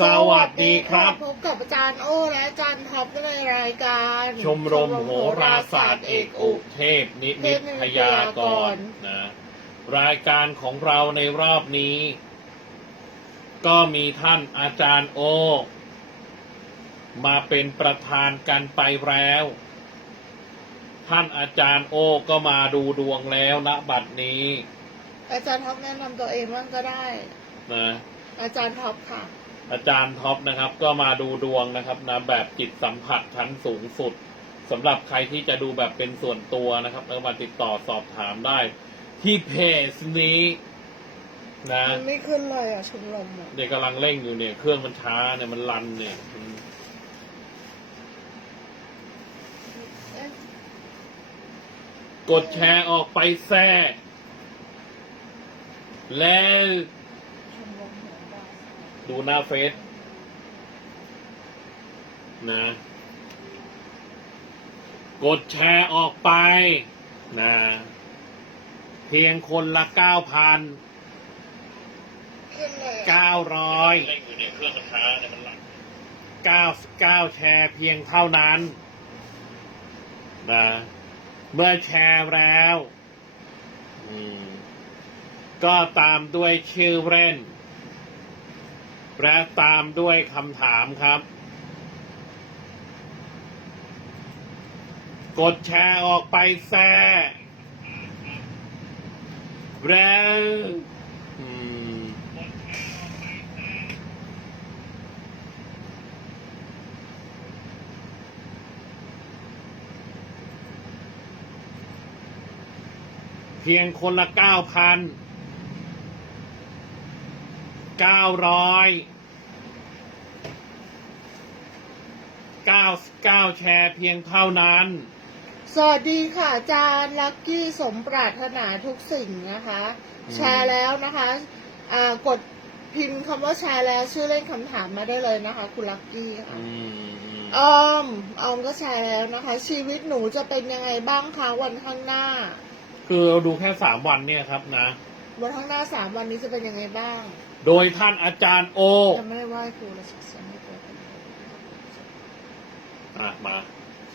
สวัสดีครับ พบกับอาจารย์โอ้และอาจารย์ท็อปในรายการ ชมรมโหราศาสตร์เอกอุเทพนิมิตพยากรณ์นะรายการของเราในรอบนี้ ก็มีท่านอาจารย์โอ มาเป็นประธานกันไปแล้ว ท่านอาจารย์โอก็มาดูดวงแล้วณบัดนี้ อาจารย์ท็อปแนะนำตัวเองบ้างก็ได้นะอาจารย์ท็อปค่ะ อาจารย์ท็อปนะครับ ก็มาดูดวงนะครับนะแบบจิตสัมผัสชั้นสูงสุดสำหรับใครที่จะดูแบบเป็นส่วนตัวนะครับแล้วมาติดต่อสอบถามได้ ที่เพจนี้นะมันไม่ขึ้นเลยอะชมรมอะเด็กกำลังเร่งอยู่เนี่ย เครื่องมันช้าเนี่ยมันรันเนี่ยมันเอ๊ะกดแชร์ออกไปแท้แล้ว ชมรมโหราศาสตร์ ดูหน้าเฟซนะ กดแชร์ออกไปนะเพียงคนละเก้าพันเก้าร้อยเร่งอยู่เนี่ยเครื่องมันช้าเนี่ยมันหลังเก้าเก้าแชร์เพียงเท่านั้นนะเมื่อแชร์แล้ว ก็ตามด้วยชื่อเล่น และตามด้วยคำถามครับ กดแชร์ออกไปแซ่แล้วเพียงคนละเก้าพัน เก้าร้อยเก้าเก้าแชร์เพียงเท่านั้น สวัสดีค่ะอาจารย์ลักกี้สมปรารถนาทุกสิ่งนะคะอืมแชร์แล้วนะคะอ่ากดพิมพ์คำว่าแชร์แล้วชื่อเล่นคำถามมาได้เลยนะคะ คุณลักกี้ค่ะอืมอืมออมออมก็แชร์แล้วนะคะ ชีวิตหนูจะเป็นยังไงบ้างคะวันข้างหน้า คือเราดูแค่สามวันเนี่ยครับนะ วันข้างหน้าสามวันนี้จะเป็นยังไงบ้าง โดยท่านอาจารย์โอยังไม่ได้ไหว้ครูเลยสักเสียงไม่เปิดอะมา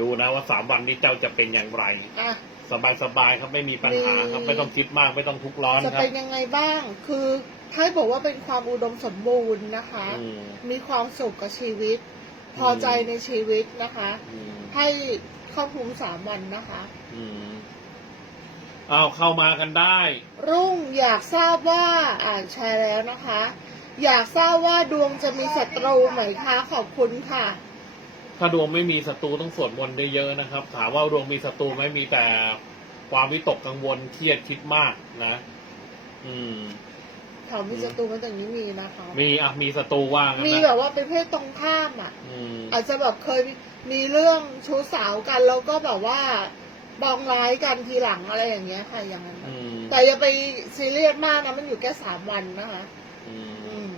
ดูนะว่าสามวันนี้เจ้าจะเป็นอย่างไร อะ สบายสบายๆครับไม่มีปัญหาครับมีไม่ต้องคิดมากไม่ต้องทุกข์ร้อนจะครับเป็นยังไงบ้าง คือให้บอกว่าเป็นความอุดมสมบูรณ์นะคะ อืม มีความสุขกับชีวิต พอใจในชีวิตนะคะ อืมให้ครอบคลุมสามวันนะคะ อืมเอาเข้ามากันได้ รุ่งอยากทราบว่าอ่านแชร์แล้วนะคะ อยากทราบว่าดวงจะมีศัตรูไหมคะขอบคุณค่ะ ถ้าดวงไม่มีศัตรูต้องสวดมนต์เยอะๆนะครับ ถามว่าดวงมีศัตรูไหมมีแต่ความวิตกกังวลเครียดคิดมากนะ อืมถามมีศัตรูไหมันแต่นี้มีนะคะ มีอะมีศัตรูว่างั้นมีนะแบบว่าเป็นเพศตรงข้ามอะ อืมอาจจะแบบเคยมีมีเรื่องชู้สาวกันแล้วก็แบบว่า บองร้ายกันทีหลังอะไรอย่างเงี้ยค่ะอย่างนั้น อืนะมแต่อย่าไปซีเรียสมากนะมันอยู่แค่สามวันนะคะ อืมอืม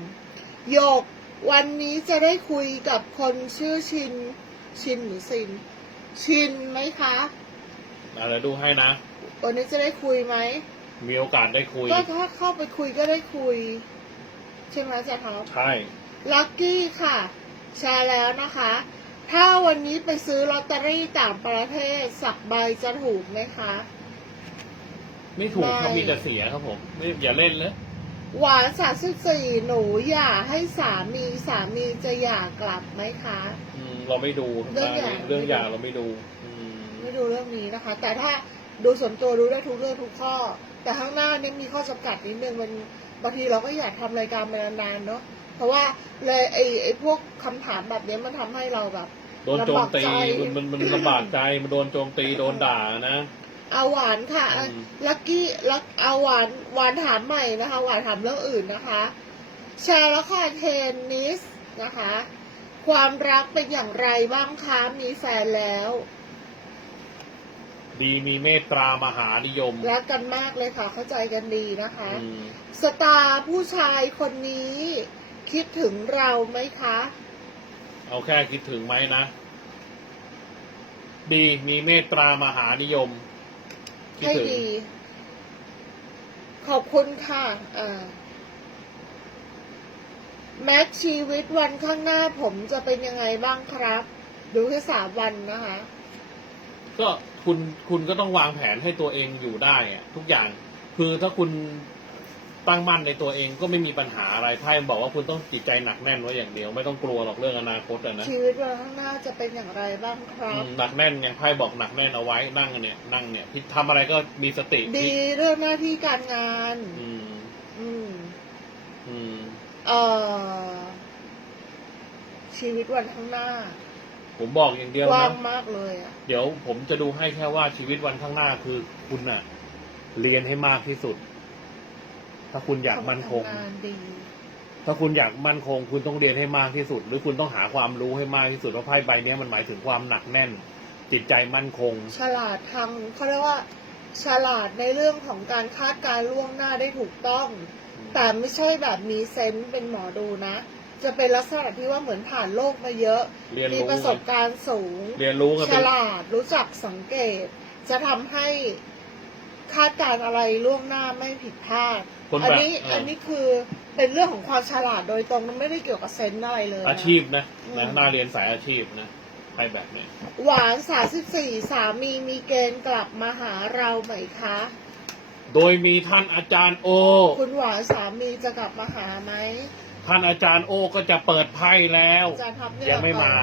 โยกวันนี้จะได้คุยกับคนชื่อชิน ชินหรือซิน ชินไหมคะอะไรดูให้นะ วันนี้จะได้คุยไหมมีโอกาสได้คุย ก็ถ้าเข้าไปคุยก็ได้คุย ใช่ไหมจ๊ะครับใช่ ลัคกี้ค่ะ แชร์แล้วนะคะ ถ้าวันนี้ไปซื้อลอตเตอรี่ต่างประเทศสักใบจะถูกไหมคะ ไม่ถูกครับไม่มีแต่เสียครับผมไม่อย่าเล่นเลยหวานสามสิบสี่หนูหย่าให้สามีสามีจะหย่ากลับไหมคะ อืมเราไม่ดูเรื่องหย่า เรื่องหย่าเราไม่ดูอืมไม่ดูเรื่องนี้นะคะ แต่ถ้าดูส่วนตัวดูได้ทุกเรื่องทุกข้อ แต่ข้างหน้านี่มีข้อจำกัดนิดนึงมันบางทีเราก็อยากทำรายการไปนานๆเนาะ เพราะว่าเลยไอ้ไอ้พวกคำถามแบบนี้มันทำให้เราแบบ โดนโจมตีลำบากใจมันมันมันลำบากใจมันโดนโจมตีโดนด่านะ เอาหวานค่ะอืม ลักกี้ลักเอาหวานหวานถามใหม่นะคะ หวานถามเรื่องอื่นนะคะ แชร์ละครเทนนิสนะคะ ความรักเป็นอย่างไรบ้างคะ มีแฟนแล้ว ดีมีเมตตามหานิยมรักกันมากเลยค่ะ เข้าใจกันดีนะคะ อืมสตาร์ผู้ชายคนนี้ คิดถึงเราไหมคะ เอาแค่คิดถึงไหมนะ ดีมีเมตตามหานิยม คิดให้ถึง ดี ขอบคุณค่ะอ่าแม็กชีวิตวันข้างหน้าผมจะเป็นยังไงบ้างครับ ดูแค่สามวันนะคะ ก็คุณคุณก็ต้องวางแผนให้ตัวเองอยู่ได้อะทุกอย่าง คือถ้าคุณ ตั้งมั่นในตัวเองก็ไม่มีปัญหาอะไรไพ่บอกว่าคุณต้องจิตใจหนักแน่นไว้อย่างเดียว ไม่ต้องกลัวหรอกเรื่องอนาคตอะนะชีวิตวันข้างหน้าจะเป็นอย่างไรบ้างครัอืบ มหนักแน่นไงไพ่บอกหนักแน่นเอาไว้นั่งเนี่ยนั่งเนี่ยที่ทำอะไรก็มีสติดีที่เรื่องหน้าที่การงาน อืมอืม อืมเอ่อ ชีวิตวันข้างหน้าผมบอกอย่างเดียวกว้านะ งมากเลยอะ เดี๋ยวผมจะดูให้แค่ว่าชีวิตวันข้างหน้าคือคุณน่ะ เรียนให้มากที่สุด ถ้าคุณอยากมั่นคงทำงานดีถ้าคุณอยากมั่นคง คุณต้องเรียนให้มากที่สุด หรือคุณต้องหาความรู้ให้มากที่สุดเพราะไพ่ใบเนี้ยมันหมายถึงความหนักแน่น จิตใจมั่นคง ฉลาดทางเขาเรียกว่า ฉลาดในเรื่องของการคาดการณ์ล่วงหน้าได้ถูกต้อง แต่ไม่ใช่แบบมีเซนส์เป็นหมอดูนะจะเป็นลักษณะที่ว่าเหมือนผ่านโลกมาเยอะเรียนมีรู้ประสบการณ์สูง เรียนรู้กันฉเป็นลาด รู้จักสังเกต จะทำให้ คาดการณ์อะไรล่วงหน้าไม่ผิดพลาด คนอันแบบนี้เอ่ออันนี้คือเป็นเรื่องของความฉลาดโดยตรงมันไม่ได้เกี่ยวกับเซนส์อะไรเลยนะ อาชีพนะอืม นะน่าเรียนสายอาชีพนะไพ่แบบเนี้ยหวานสาสิบสี่สามีมีเกณฑ์กลับมาหาเราไหมคะ โดยมีท่านอาจารย์โอ คุณหวานสามีจะกลับมาหาไหมท่านอาจารย์โอก็จะเปิดไพ่แล้ว อาจารย์ทับเนี่ยยังไม่มา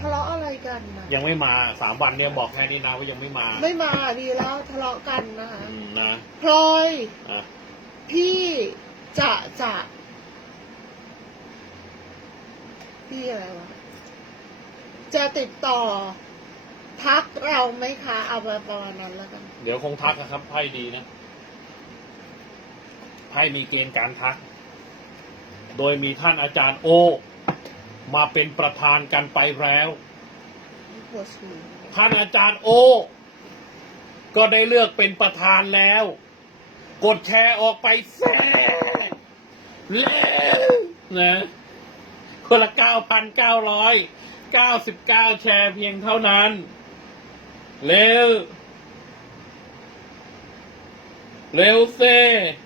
ทะเลาะอะไรกันนะยังไม่มาสามวันเนี่ยบอกแค่นี้นะว่ายังไม่มาไม่มาดีแล้วทะเลาะกันนะคะอืมนะพลอยอะพี่จะจะพี่อะไรวะจะติดต่อ ทักเราไหมคะเอาไปประมาณนั้นแล้วกัน เดี๋ยวคงทักนะครับไพ่ดีนะไพ่มีเกณฑ์การทัก โดยมีท่านอาจารย์โอ มาเป็นประธานกันไปแล้วหัวฉีท่านอาจารย์โอ ก็ได้เลือกเป็นประธานแล้ว กดแชร์ออกไปแซ่แล้วนะคนละเก้าพันเก้าร้อยเก้าสิบเก้าแชร์เพียงเท่านั้นเร็วเร็วเซ่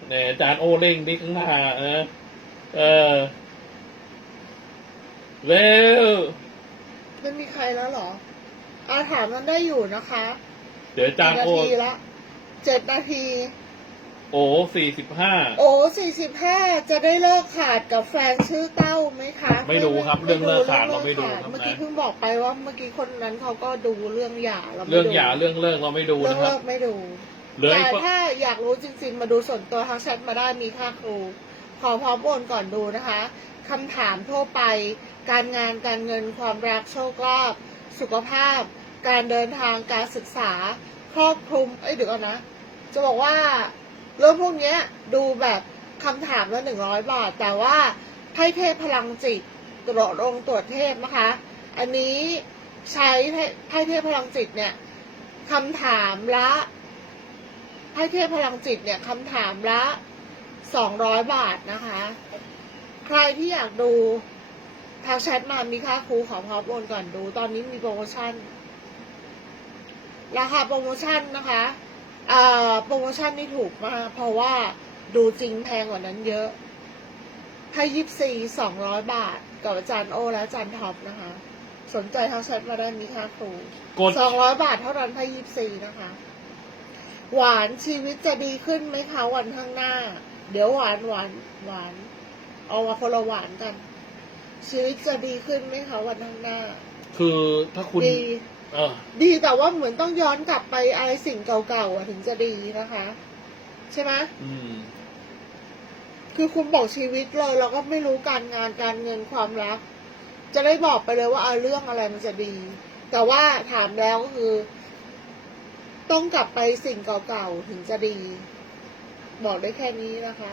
เนี่ยอาจารย์โอเร่งดิข้างหน้าเออเออ เร็วไม่มีใครแล้วเหรออาถามมันได้อยู่นะคะเดี๋ยวอาจารย์กี่นาโอทีละเจ็ดนาที โอ้สี่สิบห้าโอ้สี่สิบห้าจะได้เลิกขาดกับแฟนชื่อเต้าไหมคะไม่รู้ครับเรื่องเลิกขาดเราไม่ดูเองครับเมื่อกี้นะเพิ่งบอกไปว่าเมื่อกี้คนนั้นเขาก็ดูเรื่องหย่าเราไม่ดูเรื่องหย่าเรื่องเลิกเราไม่ดูเรื่องนะครัเลิบกไม่ดูเหลยแต่ถ้าอยากรู้จริง ๆ มาดูส่วนตัวทางแชทมาได้มีค่าครู ขอพร้อมโอนก่อนดูนะคะคำถามทั่วไป การงานการเงินความรักโชคลาภสุขภาพ การเดินทางการศึกษา ครอบคลุมเอ้ยเดี๋ยวก่อนนะ จะบอกว่าเรื่องพวกนี้ดูแบบคำถามละหนึ่งร้อยบาท แต่ว่าไพ่เทพพลังจิตตรวจองตรวจเทพนะคะ อันนี้ใช้ไพ่เทพพลังจิตเนี่ยคำถามละไพ่เทพพลังจิตเนี่ยคำถามละ สองร้อยบาทนะคะ ใครที่อยากดูทางแชทมามีค่าครูขอพร้อมโอนก่อนดู ตอนนี้มีโปรโมชั่น ราคาโปรโมชั่นนะคะอ่าโปรโมชั่นนี่ถูกมากเพราะว่าดูจริงแพงกว่านั้นเยอะให้ยิบสี่สองร้อยบาท กับอาจารย์โอ และอาจารย์ท็อปนะคะ สนใจทางแชทมาได้มีค่าครูกดสองร้อยบาทเท่านั้นให้ยิบสี่นะคะ หวานชีวิตจะดีขึ้นไหมคะวันข้างหน้า เดี๋ยวหวานหวานหวาน เอามาคนละหวานกัน ชีวิตจะดีขึ้นไหมคะวันข้างหน้า คือถ้าคุณ ดี เออ ดีแต่ว่าเหมือนต้องย้อนกลับไปอะไรสิ่งเก่าๆอะถึงจะดีนะคะ ใช่ไหมอืม คือคุณบอกชีวิตเลยเราก็ไม่รู้การงานการเงินความรัก จะได้บอกไปเลยว่าเอาเรื่องอะไรมันจะดี แต่ว่าถามแล้วก็คือ ต้องกลับไปสิ่งเก่าๆถึงจะดี บอกได้แค่นี้นะคะ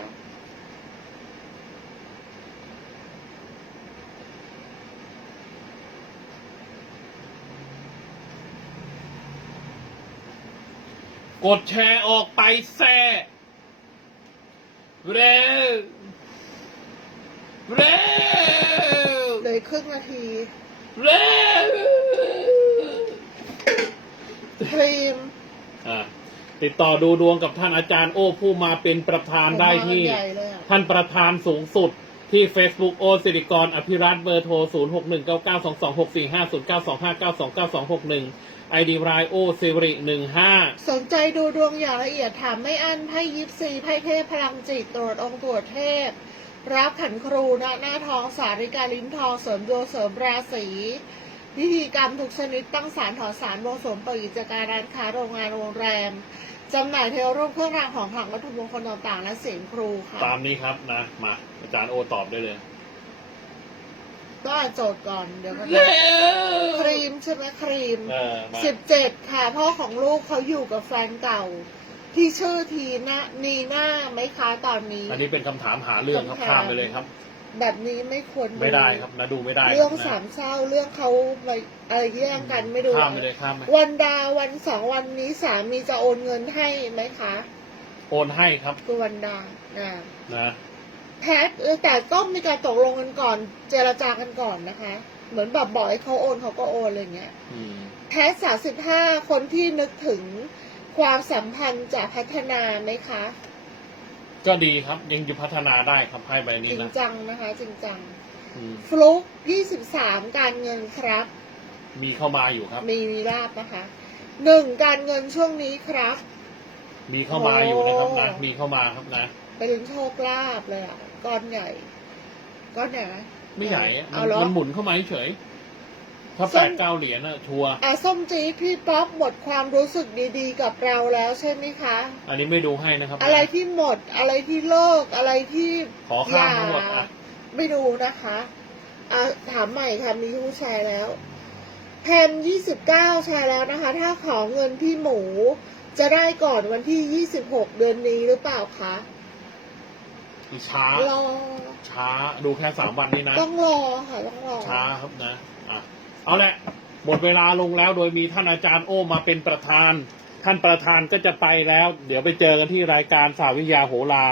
กดแชร์ออกไปแซ่เร็วเร็วเลยครึ่งนาทีเร็วครีมอะ ติดต่อดูดวงกับท่านอาจารย์โอ้ผู้มาเป็นประธานได้ที่ผมว่ามันใหญ่เลยอะท่านประธานสูงสุดที่ Facebook โอสิริกรอภิรัตน์เบอร์โทร 0 6 1 9 9 2 2 6 4 5 0 9 2 5 9 2 9 2 6 1 ID รายโอสิริ15 สนใจดูดวงอย่างละเอียดถามไม่อั้นไพ่ยิปซีไพ่เทพพลังจิตตรวจองค์ตรวจเทพ รับขันครูณหน้าทองสาริกาลิ้นทองเสริมดวงเสริมราศี พิธีกรรมทุกชนิดตั้งสารถอนสารวงสมเปิดกิจการร้านค้าโรงงานโรงแรมจำหน่ายเทวรูปเครื่องรางของขลังวัตถุมงคลต่างๆ และเสียงครูค่ะตามนี้ครับนะมาอาจารย์โอตอบได้เลย ก็อ่านโจทย์ก่อนเดี๋ยวก็ครีมใช่ไหมครีมเออมาสิบเจ็ดค่ะ พ่อของลูกเขาอยู่กับแฟนเก่า ที่ชื่อทีนะนีน่าไหมคะตอนนี้ อันนี้เป็นคำถามหาเรื่องครับคำถามข้ามไปเลยครับ แบบนี้ไม่ควรไม่ได้ครับนะดูไม่ได้เรื่องนะสามเศร้าเรื่องเขาไปอะไรแย่งกันไม่ดูข้ามไปเลยข้ามไปวันดาวันสองวันนี้สามีจะโอนเงินให้ไหมคะโอนให้ครับคือวันดาอ่านะแพทเออแต่ต้องมีการตกลงกันก่อน เจรจากันก่อนนะคะ เหมือนแบบบอกให้เขาโอนเขาก็โอนอะไรเงี้ยอืมแพทสามสิบห้าคนที่นึกถึงความสัมพันธ์จะพัฒนาไหมคะ ก็ดีครับยังจะพัฒนาได้ครับไพ่ใบจนี้ริงนะจังนะคะ จริงจังอืมฟลุกยี่สิบสามการเงินครับ มีเข้ามาอยู่ครับ มีมีลาบนะคะหนึ่งการเงินช่วงนี้ครับ มีเข้ามาอยู่นะครับนะโอ้มีเข้ามาครับนะเป็นโชคลาภเลยอะก้อนใหญ่ก้อนใหญ่ไหมไม่ใหญ่อะเอามันเหรอ มันหมุนเข้ามาเฉย ถ้าส้แปมดเก้าเหรียญอะชัวร์อะส้มจี๊ดพี่ป๊อปหมดความรู้สึกดีๆ กับเราแล้วใช่ไหมคะ อันนี้ไม่ดูให้นะครับ อะไรที่หมดอะไรที่เลิกอะไรที่ขอข้ามทั้งหมดอย่าอะไม่ดูนะคะอะถามใหม่ค่ะมีผู้แชร์แล้วแพนยี่สิบเก้าแชร์แล้วนะคะ ถ้าขอเงินพี่หมู จะได้ก่อนวันที่ยี่สิบหกเดือนนี้หรือเปล่าคะช้ารอช้าดูแค่สามวันนี้นะ ต้องรอค่ะ ต้องรอ ช้าครับนะ อะ เอาละหมดเวลาลงแล้วโดยมีท่านอาจารย์โอมาเป็นประธาน ท่านประธานก็จะไปแล้ว เดี๋ยวไปเจอกันที่รายการสาวิทยาโหรา